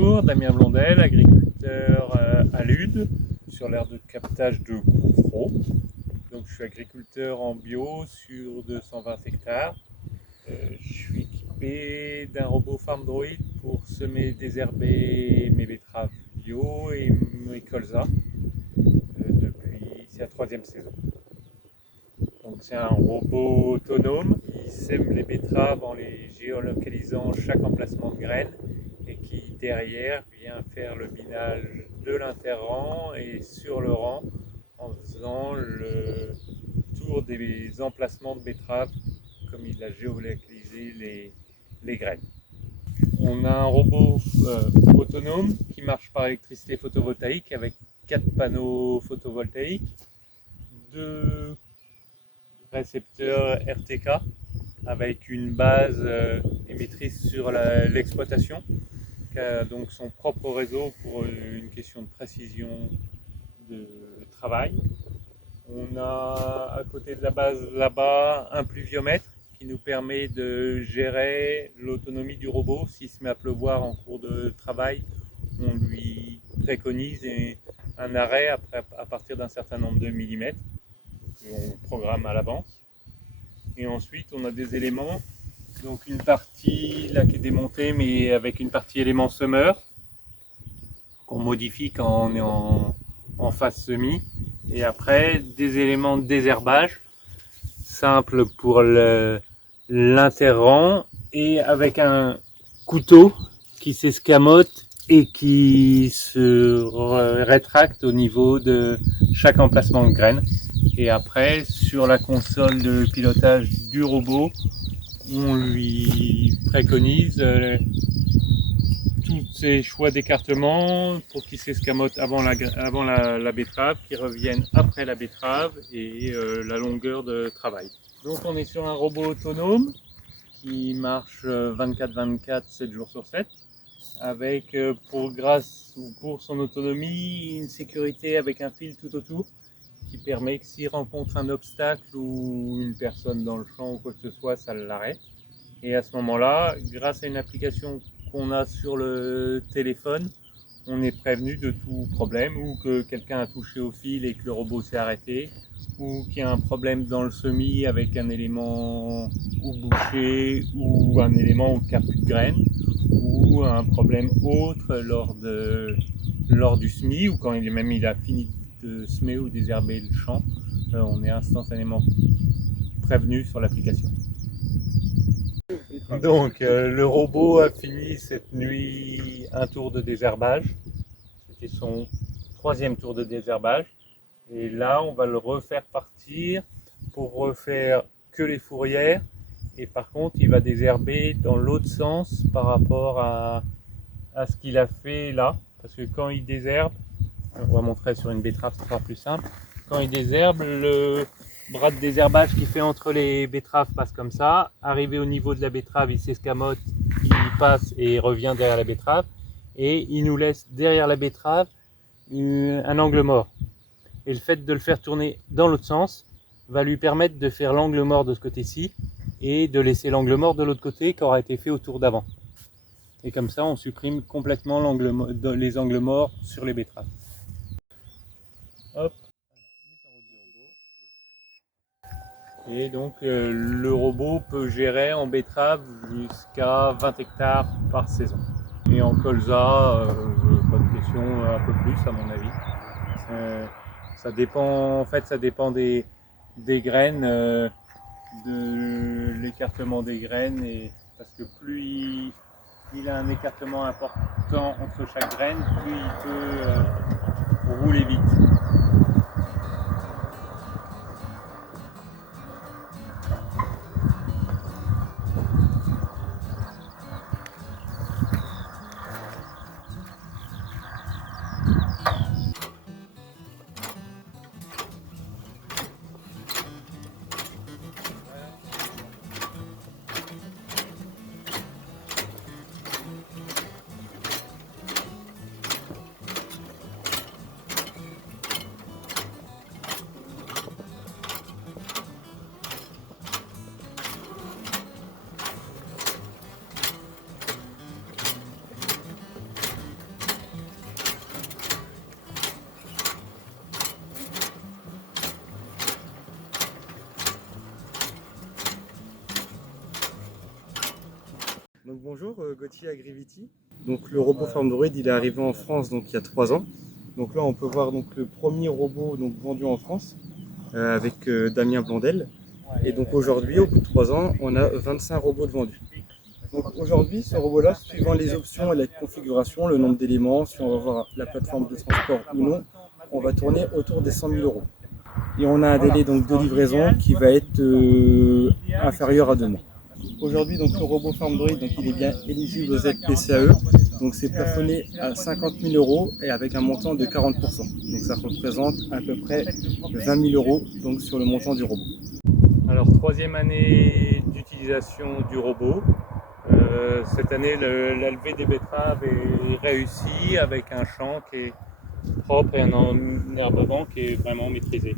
Bonjour, Damien Blondel, agriculteur à Lude, sur l'aire de captage de Couvreau. Donc, je suis agriculteur en bio sur 220 hectares. Je suis équipé d'un robot Farm Droid pour semer, désherber mes betteraves bio et mes colzas depuis c'est la troisième saison. Donc, c'est un robot autonome qui sème les betteraves en les géolocalisant chaque emplacement de graines et qui derrière vient faire le binage de l'interrang et sur le rang en faisant le tour des emplacements de betteraves comme il a géolocalisé les graines. On a un robot autonome qui marche par électricité photovoltaïque avec 4 panneaux photovoltaïques, 2 récepteurs RTK avec une base émettrice sur l'exploitation, qui a donc son propre réseau pour une question de précision de travail. On a à côté de la base là-bas un pluviomètre qui nous permet de gérer l'autonomie du robot. S'il se met à pleuvoir en cours de travail, on lui préconise un arrêt à partir d'un certain nombre de millimètres qu'on programme à l'avance. Et ensuite, on a des éléments, donc une partie là qui est démontée, mais avec une partie élément semeur qu'on modifie quand on est en phase semis. Et après, des éléments de désherbage simples pour l'interrang et avec un couteau qui s'escamote et qui se rétracte au niveau de chaque emplacement de graines. Et après, sur la console de pilotage du robot, on lui préconise tous ses choix d'écartement pour qu'il s'escamote avant la betterave, qu'il revienne après la betterave et la longueur de travail. Donc on est sur un robot autonome qui marche 24/24, 7 jours sur 7, avec pour son autonomie une sécurité avec un fil tout autour qui permet que s'il rencontre un obstacle ou une personne dans le champ ou quoi que ce soit, ça l'arrête. Et à ce moment-là, grâce à une application qu'on a sur le téléphone, on est prévenu de tout problème, ou que quelqu'un a touché au fil et que le robot s'est arrêté, ou qu'il y a un problème dans le semis avec un élément ou bouché, ou un élément qui n'a plus de graines, ou un problème autre lors du semis, ou quand il a fini de semer ou désherber le champ, on est instantanément prévenu sur l'application. Donc le robot a fini cette nuit un tour de désherbage, c'était son troisième tour de désherbage, et là on va le refaire partir pour refaire que les fourrières, et par contre il va désherber dans l'autre sens par rapport à ce qu'il a fait là, parce que quand il désherbe, on va montrer sur une betterave, ce sera plus simple, quand il désherbe, le bras de désherbage qui fait entre les betteraves passe comme ça. Arrivé au niveau de la betterave, il s'escamote, il passe et revient derrière la betterave. Et il nous laisse derrière la betterave un angle mort. Et le fait de le faire tourner dans l'autre sens va lui permettre de faire l'angle mort de ce côté-ci et de laisser l'angle mort de l'autre côté qui aura été fait au tour d'avant. Et comme ça, on supprime complètement les angles morts sur les betteraves. Hop. Et donc le robot peut gérer en betterave jusqu'à 20 hectares par saison. Et en colza, pas de question, un peu plus à mon avis. Ça dépend, en fait, ça dépend des graines, de l'écartement des graines, et parce que plus il a un écartement important entre chaque graine, plus il peut rouler vite. Donc bonjour, Gauthier Agriviti. Donc le robot Farmdroid, il est arrivé en France donc il y a 3 ans. Donc là on peut voir donc le premier robot donc vendu en France avec Damien Blondel. Et donc aujourd'hui, au bout de 3 ans, on a 25 robots de vendus. Donc aujourd'hui, ce robot-là, suivant les options et la configuration, le nombre d'éléments, si on va voir la plateforme de transport ou non, on va tourner autour des 100 000 euros. Et on a un délai donc de livraison qui va être inférieur à 2 mois. Aujourd'hui, donc le robot Farmdroid, donc il est bien éligible aux aides PCAE. Donc c'est plafonné à 50 000 euros et avec un montant de 40%. Donc ça représente à peu près 20 000 euros donc sur le montant du robot. Alors, troisième année d'utilisation du robot. Cette année, la levée des betteraves est réussie avec un champ qui est propre et un enherbement qui est vraiment maîtrisé.